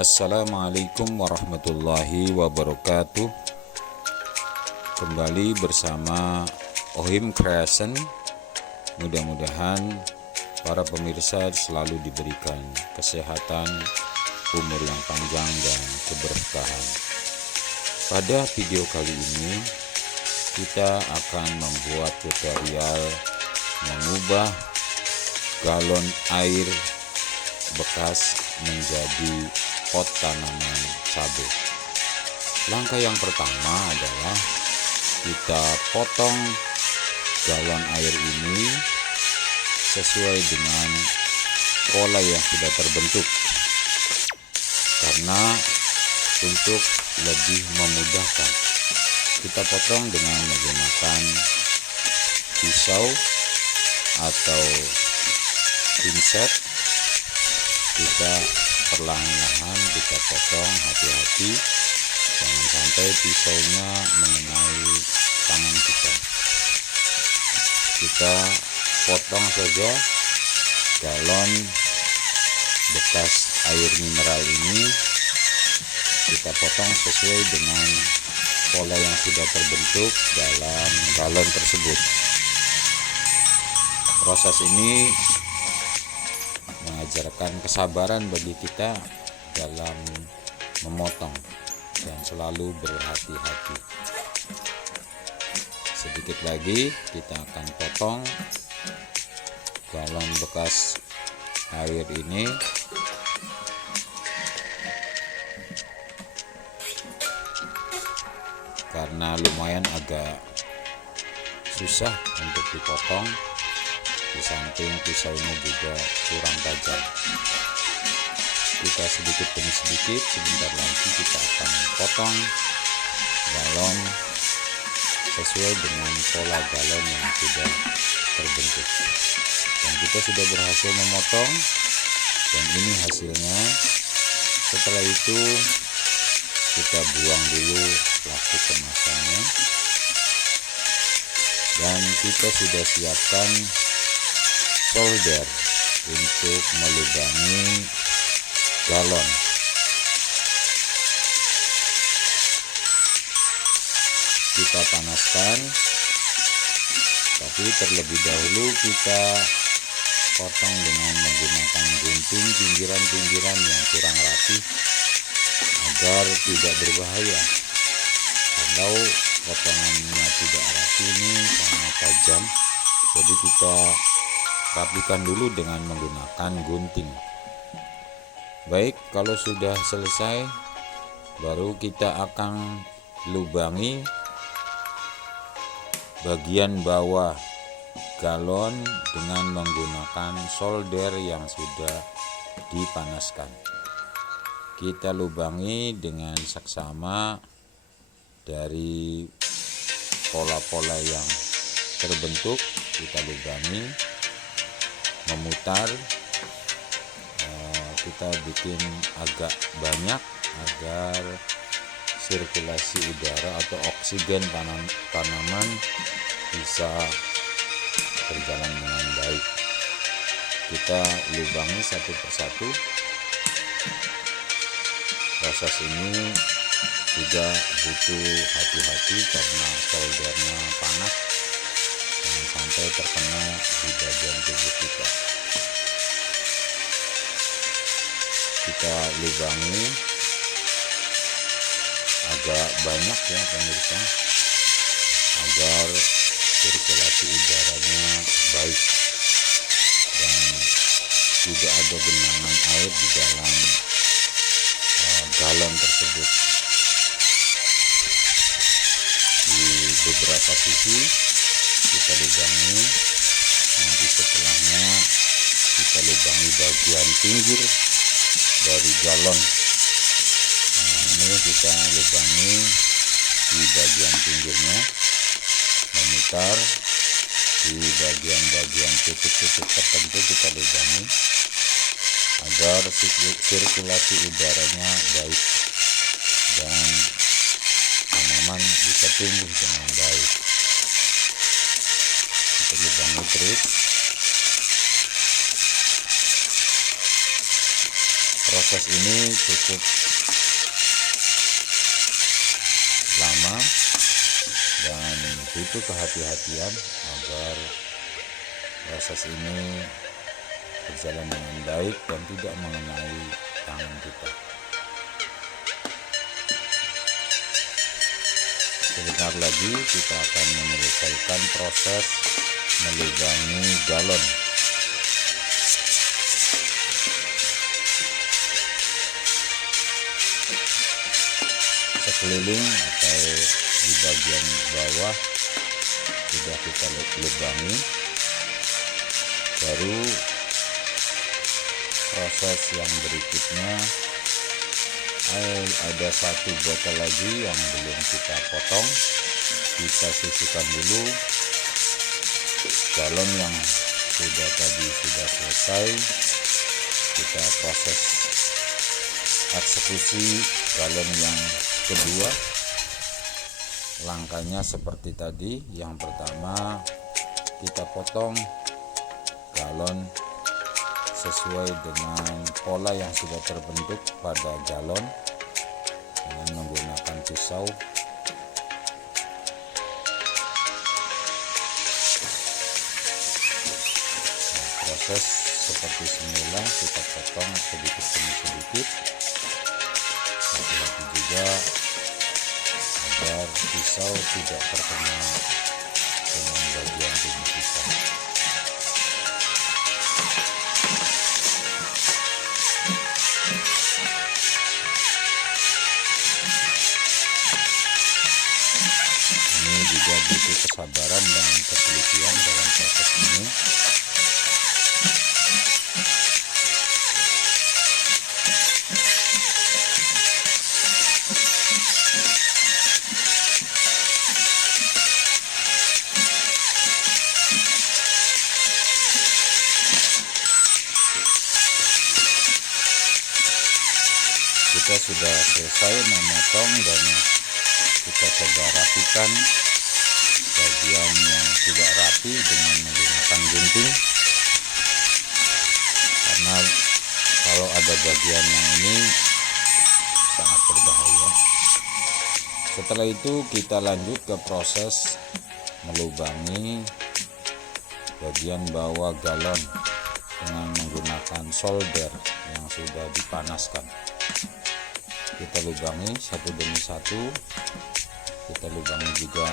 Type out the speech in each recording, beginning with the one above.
Assalamualaikum warahmatullahi wabarakatuh. Kembali bersama Ohim Creation. Mudah-mudahan para pemirsa selalu diberikan kesehatan, umur yang panjang, dan keberkahan. Pada video kali ini kita akan membuat tutorial mengubah galon air bekas menjadi pot tanaman cabai. Langkah yang pertama adalah kita potong galon air ini sesuai dengan pola yang sudah terbentuk, karena untuk lebih memudahkan kita potong dengan menggunakan pisau atau pinset. Kita perlahan-lahan kita potong, hati-hati jangan sampai pisaunya mengenai tangan kita. Kita potong saja galon bekas air mineral ini, kita potong sesuai dengan pola yang sudah terbentuk dalam galon tersebut. Proses ini mengajarkan kesabaran bagi kita dalam memotong dan selalu berhati-hati. Sedikit lagi kita akan potong galon bekas air ini. Karena lumayan agak susah untuk dipotong, di samping pisaunya juga kurang tajam. Kita sedikit demi sedikit, sebentar lagi kita akan potong galon sesuai dengan pola galon yang sudah terbentuk. Dan kita sudah berhasil memotong, dan ini hasilnya. Setelah itu kita buang dulu plastik kemasannya, dan kita sudah siapkan solder untuk melubangi galon. Kita panaskan, tapi terlebih dahulu kita potong dengan menggunakan gunting pinggiran-pinggiran yang kurang rapi agar tidak berbahaya. Kalau potongannya tidak rapi ini sangat tajam, jadi kita rapikan dulu dengan menggunakan gunting. Baik, kalau sudah selesai, baru kita akan lubangi bagian bawah galon dengan menggunakan solder yang sudah dipanaskan. Kita lubangi dengan seksama dari pola-pola yang terbentuk. Kita lubangi, memutar, kita bikin agak banyak agar sirkulasi udara atau oksigen tanaman bisa berjalan dengan baik. Kita lubangi satu persatu. Proses ini juga butuh hati-hati karena soldernya panas, jangan sampai terkena di bagian tubuh kita. Kita lubangi agak banyak ya pemirsa, agar sirkulasi udaranya baik dan tidak ada genangan air di dalam galon tersebut. Di beberapa sisi kita lubangi, nanti setelahnya kita lubangi bagian pinggir dari galon. Ini kita lubangi di bagian pinggirnya, memutar di bagian-bagian titik-titik tertentu kita lubangi agar sirkulasi udaranya baik dan tanaman bisa tumbuh dengan baik. Kita lubangi terus. Proses ini cukup lama dan butuh kehati-hatian agar proses ini berjalan dengan baik dan tidak mengenai tangan kita. Sebentar lagi kita akan menyelesaikan proses melubangi galon. Sekeliling atau di bagian bawah sudah kita lubangi. Baru proses yang berikutnya, ada satu botol lagi yang belum kita potong. Kita sisihkan dulu. Galon yang sudah selesai, kita proses eksekusi galon yang kedua. Langkahnya seperti tadi. Yang pertama, kita potong galon sesuai dengan pola yang sudah terbentuk pada galon dengan menggunakan pisau. Proses seperti semula, kita potong sedikit demi sedikit. Hati-hati juga agar pisau tidak terkena dengan bagian tubuh kita. Ini juga butuh kesabaran dan ketelitian dalam proses ini. Kita sudah selesai memotong dan kita coba rapikan bagian yang tidak rapi dengan menggunakan gunting, karena kalau ada bagian yang ini sangat berbahaya. Setelah itu kita lanjut ke proses melubangi bagian bawah galon dengan menggunakan solder yang sudah dipanaskan. Kita lubangi satu demi satu. Kita lubangi juga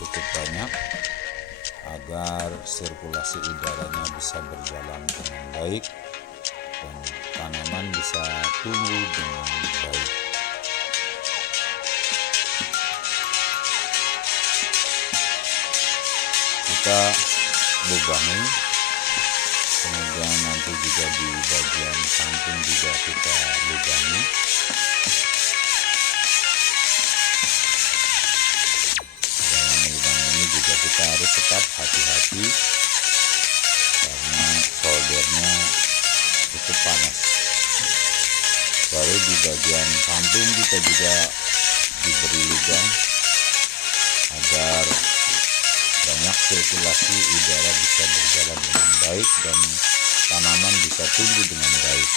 cukup banyak agar sirkulasi udaranya bisa berjalan dengan baik dan tanaman bisa tumbuh dengan baik. Kita lubangi, kemudian nanti juga di bagian samping juga kita lubangi. Kita harus tetap hati-hati karena soldernya cukup panas. Baru di bagian samping kita juga diberi lubang agar banyak sirkulasi udara bisa berjalan dengan baik dan tanaman bisa tumbuh dengan baik.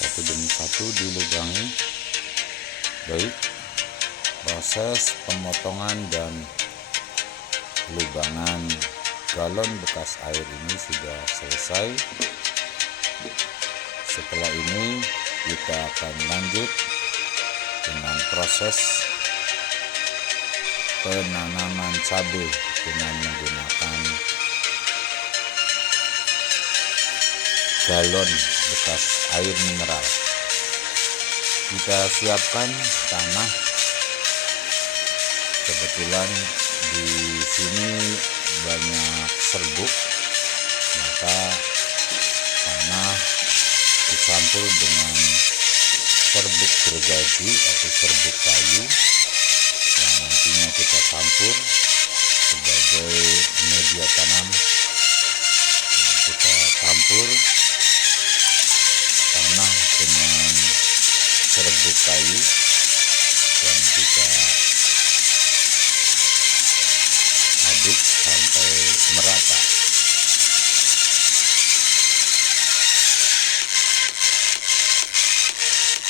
Satu demi satu dilubangi. Baik, proses pemotongan dan lubangan galon bekas air ini sudah selesai. Setelah ini kita akan lanjut dengan proses penanaman cabai dengan menggunakan galon bekas air mineral. kita siapkan tanah. Kebetulan di sini banyak serbuk, maka tanah dicampur dengan serbuk gergaji atau serbuk kayu yang nantinya kita campur sebagai media tanam. Kita campur tanah dengan serbuk kayu dan kita aduk sampai merata.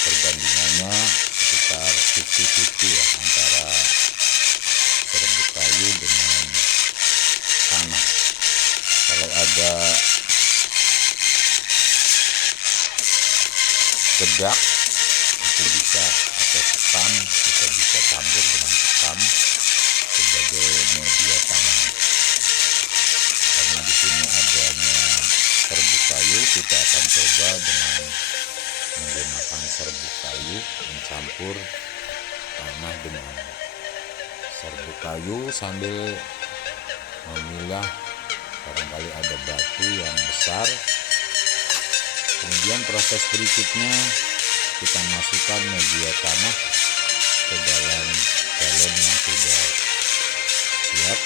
Perbandingannya sekitar 50-50 ya, antara serbuk kayu dengan tanah. Kalau ada dedak itu bisa, atau sekam, kita bisa campur dengan sekam sebagai media tanam. Karena di sini adanya serbuk kayu, kita akan coba dengan menggunakan serbuk kayu mencampur tanah dengan serbuk kayu sambil memilah barangkali ada batu yang besar. Kemudian proses berikutnya kita masukkan media tanah ke dalam galon yang sudah siap.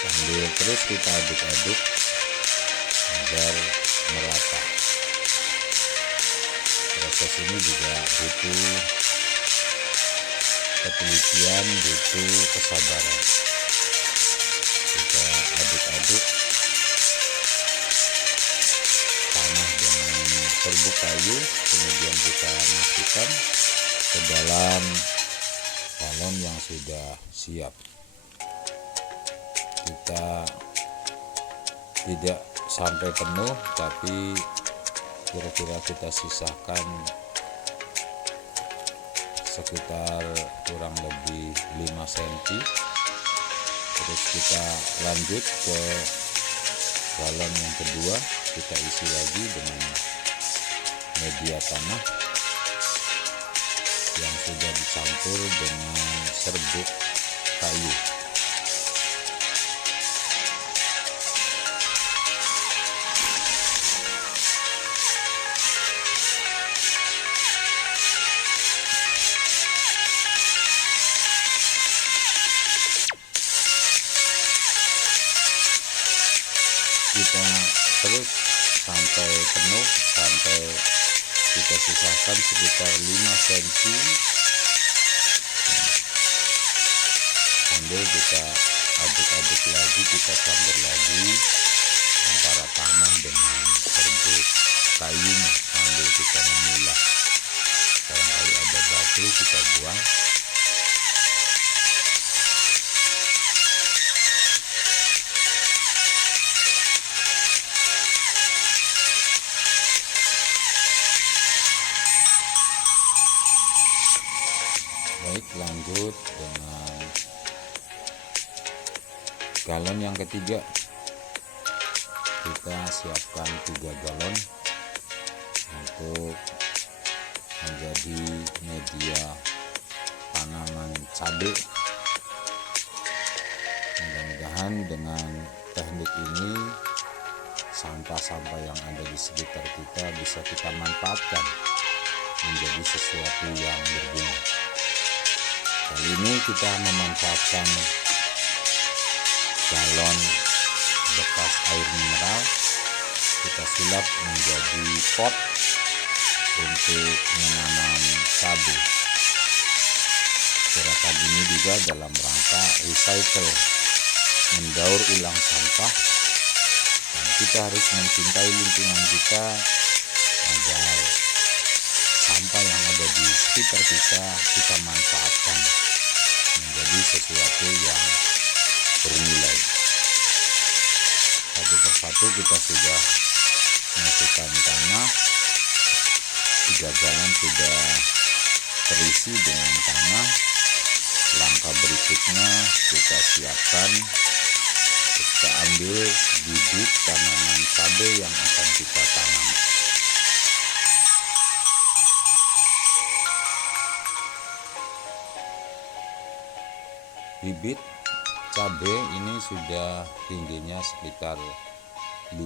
Sambil terus kita aduk-aduk agar merata. Proses ini juga butuh ketelitian, butuh kesabaran. Kita aduk-aduk tanah dengan serbuk kayu, kemudian kita masukkan ke dalam galon yang sudah siap. Kita tidak sampai penuh, tapi kira-kira kita sisakan sekitar kurang lebih 5 cm. Terus kita lanjut ke galon yang kedua, kita isi lagi dengan media tanah yang sudah dicampur dengan serbuk kayu. Kita terus sampai penuh, sampai kita sisahkan sekitar 5 cm. Sambil kita aduk-aduk lagi, kita campur lagi antara tanah dengan serbuk kayunya sambil kita memilah. Barangkali ada batu, kita buang. Baik, lanjut dengan galon yang ketiga. Kita siapkan 3 galon untuk menjadi media tanaman cabai. Mudah-mudahan dengan teknik ini sampah-sampah yang ada di sekitar kita bisa kita manfaatkan menjadi sesuatu yang berguna. Kali ini kita memanfaatkan galon bekas air mineral, kita sulap menjadi pot untuk menanam cabai. Gerakan ini juga dalam rangka recycle, mendaur ulang sampah, dan kita harus mencintai lingkungan kita agar sampah yang ada di sekitar kita manfaatkan menjadi sesuatu yang bernilai. Satu persatu kita sudah masukkan tanah, 3 galon sudah terisi dengan tanah. Langkah berikutnya kita siapkan mengambil bibit tanaman cabai yang akan kita tanam. Bibit cabai ini sudah tingginya sekitar 5-10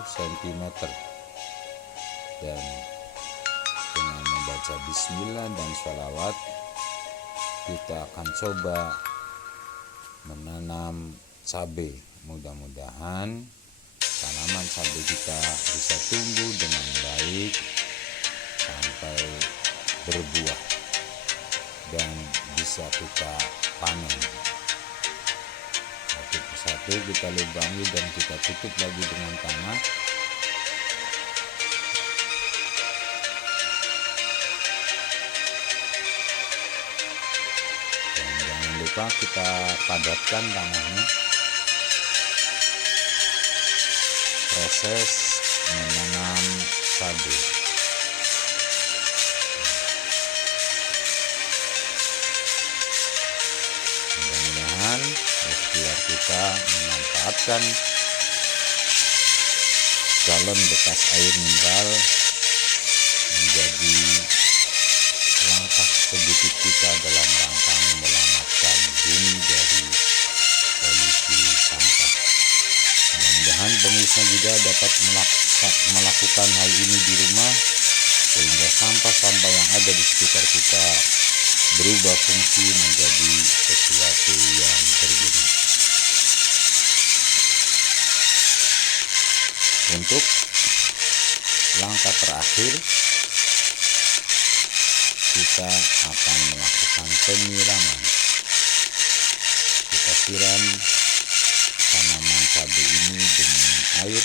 cm, dan dengan membaca bismillah dan sholawat kita akan coba menanam cabai. Mudah-mudahan tanaman cabai kita bisa tumbuh dengan baik sampai berbuah dan bisa kita panen. Satu persatu kita lubangi dan kita tutup lagi dengan tanah. Dan jangan lupa kita padatkan tanahnya. Proses menanam cabai. Mudah-mudahan ikhtiar kita memanfaatkan galon bekas air mineral menjadi langkah sedikit kita dalam rangka menyelamatkan bumi dari polusi sampah. Mudah-mudahan pemirsa juga dapat melakukan hal ini di rumah, sehingga sampah-sampah yang ada di sekitar kita berubah fungsi menjadi sesuatu yang berguna. Untuk langkah terakhir, kita akan melakukan penyiraman. Kita siram tanaman cabai ini dengan air.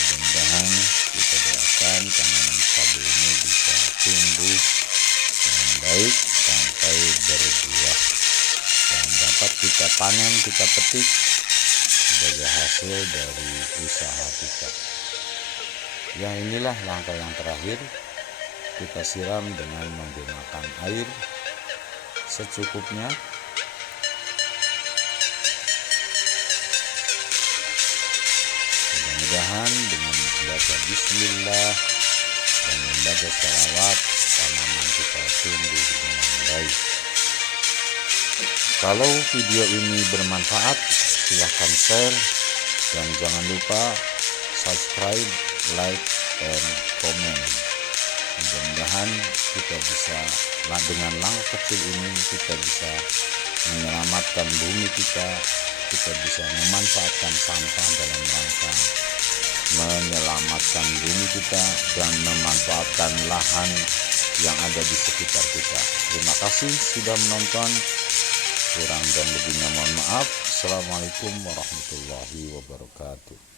Mudah-mudahan kita doakan tanaman cabai ini bisa tumbuh dengan baik sampai berbuah dan dapat kita panen, kita petik sebagai hasil dari usaha kita. Ya, inilah langkah yang terakhir. Kita siram dengan menggunakan air secukupnya. Mudah-mudahan dengan membaca bismillah dan membaca sholawat tanaman kita tumbuh dengan baik. Kalau video ini bermanfaat, silahkan share dan jangan lupa subscribe, like, dan komen. Mudah-mudahan kita bisa, dengan langkah kecil ini kita bisa menyelamatkan bumi kita bisa memanfaatkan sampah dalam rangka menyelamatkan bumi kita dan memanfaatkan lahan yang ada di sekitar kita. Terima kasih sudah menonton. Kurang dan lebihnya mohon maaf. Assalamualaikum warahmatullahi wabarakatuh.